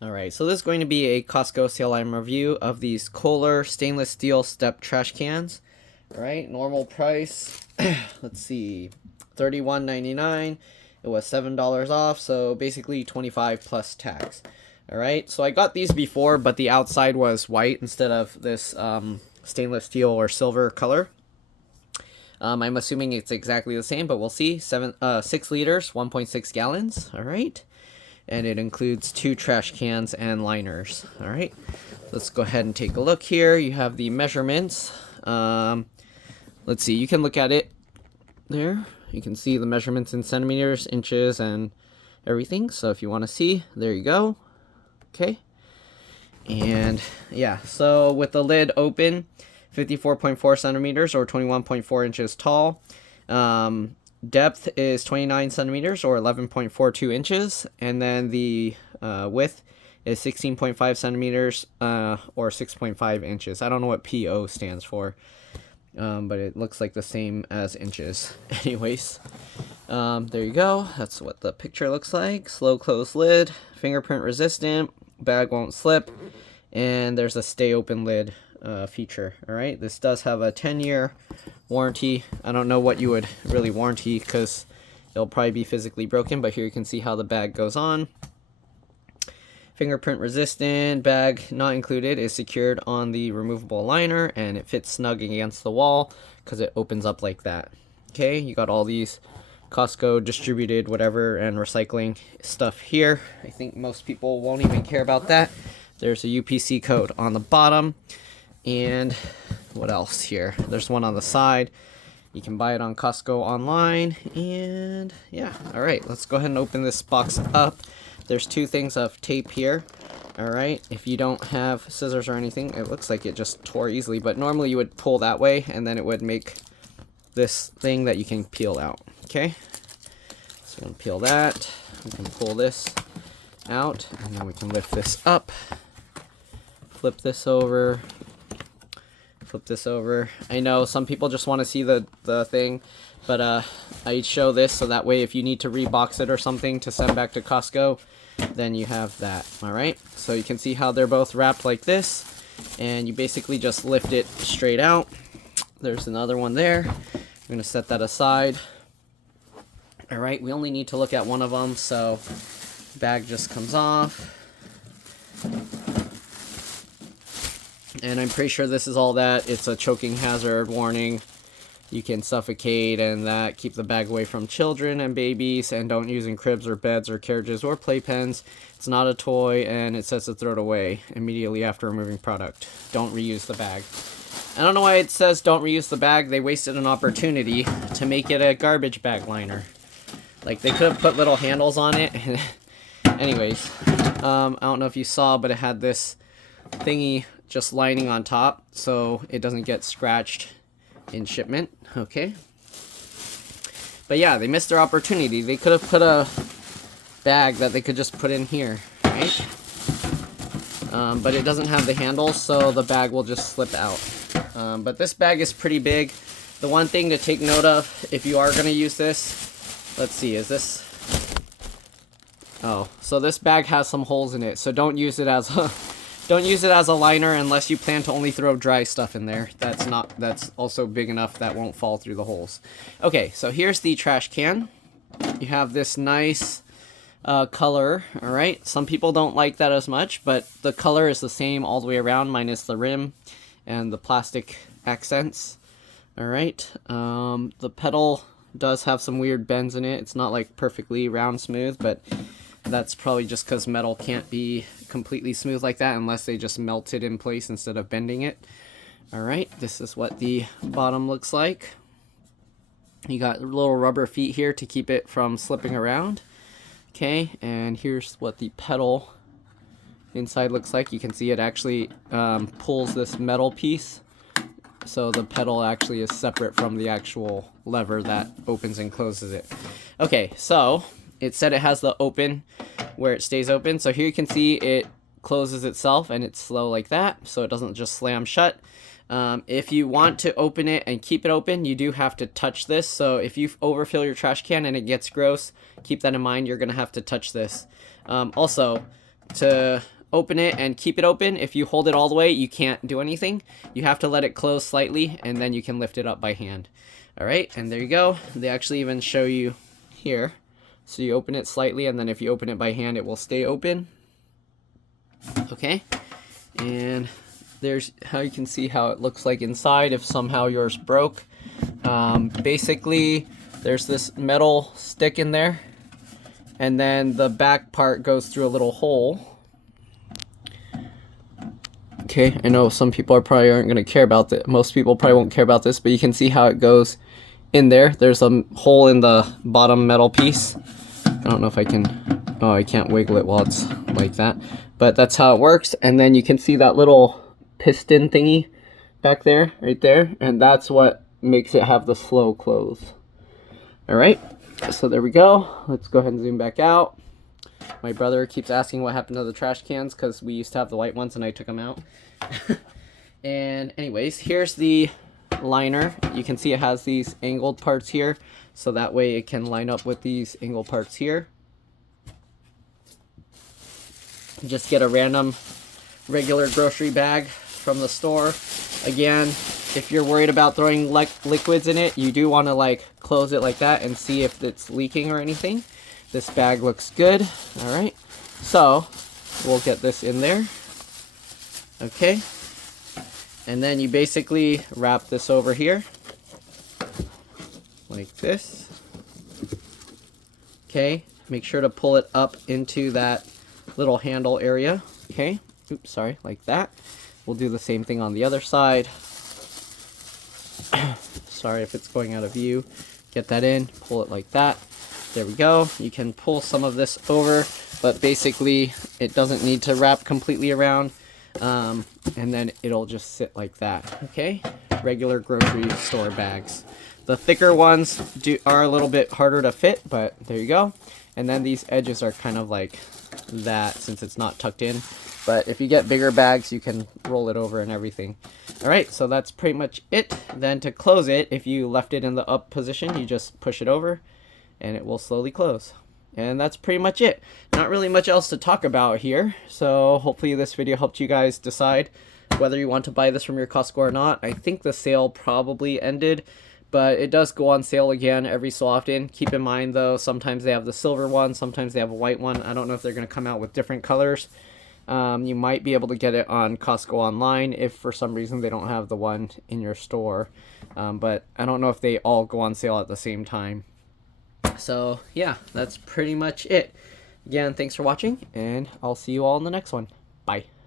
Alright, so this is going to be a Costco sale item review of these Kohler stainless steel step trash cans. Alright, normal price, let's see, $31.99. It was $7 off, so basically $25 plus tax. Alright, so I got these before, but the outside was white instead of this stainless steel or silver color. I'm assuming it's exactly the same, but we'll see. 6 liters, 1.6 gallons. Alright. And it includes 2 trash cans and liners. Alright, let's go ahead and take a look here. You have the measurements. Let's see, you can look at it there. You can see the measurements in centimeters, inches, and everything. So if you want to see, there you go. Okay. And yeah, so with the lid open, 54.4 centimeters or 21.4 inches tall. Depth is 29 centimeters or 11.42 inches, and then the width is 16.5 centimeters or 6.5 inches. I don't know what PO stands for, but it looks like the same as inches. Anyways, there you go. That's what the picture looks like. Slow close lid, fingerprint resistant, bag won't slip, and there's a stay open lid feature. All right, this does have a 10-year warranty. I don't know what you would really warranty because it'll probably be physically broken, but here you can see how the bag goes on. Fingerprint resistant, bag not included, is secured on the removable liner, and it fits snug against the wall because it opens up like that. Okay, you got all these Costco distributed whatever and recycling stuff here. I think most people won't even care about that. There's a UPC code on the bottom. And what else here? There's one on the side. You can buy it on Costco online. And yeah, all right, let's go ahead and open this box up. There's 2 things of tape here. All right, if you don't have scissors or anything, it looks like it just tore easily, but normally you would pull that way and then it would make this thing that you can peel out. Okay, so we're gonna peel that. We can pull this out and then we can lift this up, flip this over. Flip this over. I know some people just want to see the thing, but I show this so that way if you need to rebox it or something to send back to Costco, then you have that. All right, so you can see how they're both wrapped like this, and you basically just lift it straight out. There's another one there. I'm gonna set that aside. All right, we only need to look at one of them, so bag just comes off. And I'm pretty sure this is all that. It's a choking hazard warning. You can suffocate and that. Keep the bag away from children and babies, and don't use in cribs or beds or carriages or playpens. It's not a toy, and it says to throw it away immediately after removing product. Don't reuse the bag. I don't know why it says don't reuse the bag. They wasted an opportunity to make it a garbage bag liner. Like, they could have put little handles on it. Anyways, I don't know if you saw, but it had this thingy just lining on top so it doesn't get scratched in shipment. Okay, but yeah, they missed their opportunity. They could have put a bag that they could just put in here, right? But it doesn't have the handles, so the bag will just slip out. But this bag is pretty big. The one thing to take note of if you are going to use this, let's see, is this, oh, so this bag has some holes in it, so don't use it as a don't use it as a liner unless you plan to only throw dry stuff in there. That's also big enough that won't fall through the holes. Okay, so here's the trash can. You have this nice color. All right, some people don't like that as much, but the color is the same all the way around minus the rim and the plastic accents. All right, the pedal does have some weird bends in it. It's not like perfectly round smooth, but that's probably just because metal can't be completely smooth like that unless they just melt it in place instead of bending it. All right, this is what the bottom looks like. You got little rubber feet here to keep it from slipping around. Okay, and here's what the pedal inside looks like. You can see it actually pulls this metal piece, so the pedal actually is separate from the actual lever that opens and closes it. Okay, so it said it has the open where it stays open. So here you can see it closes itself and it's slow like that, so it doesn't just slam shut. If you want to open it and keep it open, you do have to touch this. So if you overfill your trash can and it gets gross, keep that in mind. You're going to have to touch this. Also, to open it and keep it open, if you hold it all the way, you can't do anything. You have to let it close slightly, and then you can lift it up by hand. All right, and there you go. They actually even show you here. So you open it slightly, and then if you open it by hand, it will stay open. Okay, and there's how you can see how it looks like inside if somehow yours broke. Basically, there's this metal stick in there, and then the back part goes through a little hole. Okay, I know some people probably aren't going to care about that. Most people probably won't care about this, but you can see how it goes in there. There's a hole in the bottom metal piece. I don't know if I can, oh, I can't wiggle it while it's like that, but that's how it works. And then you can see that little piston thingy back there, right there, and that's what makes it have the slow close. All right, so there we go. Let's go ahead and zoom back out. My brother keeps asking what happened to the trash cans because we used to have the white ones and I took them out. And anyways, here's the liner. You can see it has these angled parts here, so that way it can line up with these angled parts here. Just get a random regular grocery bag from the store. Again, if you're worried about throwing liquids in it, you do want to like close it like that and see if it's leaking or anything. This bag looks good. All right, so we'll get this in there. Okay, and then you basically wrap this over here like this. Okay, make sure to pull it up into that little handle area. Okay, oops, sorry, like that. We'll do the same thing on the other side. Sorry if it's going out of view. Get that in, pull it like that. There we go. You can pull some of this over, but basically it doesn't need to wrap completely around, and then it'll just sit like that. Okay, regular grocery store bags. The thicker ones are a little bit harder to fit, but there you go. And then these edges are kind of like that since it's not tucked in, but if you get bigger bags you can roll it over and everything. All right, so that's pretty much it. Then to close it, if you left it in the up position, you just push it over and it will slowly close. And that's pretty much it. Not really much else to talk about here. So hopefully this video helped you guys decide whether you want to buy this from your Costco or not. I think the sale probably ended, but it does go on sale again every so often. Keep in mind though, sometimes they have the silver one, sometimes they have a white one. I don't know if they're going to come out with different colors. You might be able to get it on Costco online if for some reason they don't have the one in your store. But I don't know if they all go on sale at the same time. So yeah, that's pretty much it. Again, thanks for watching, and I'll see you all in the next one. Bye.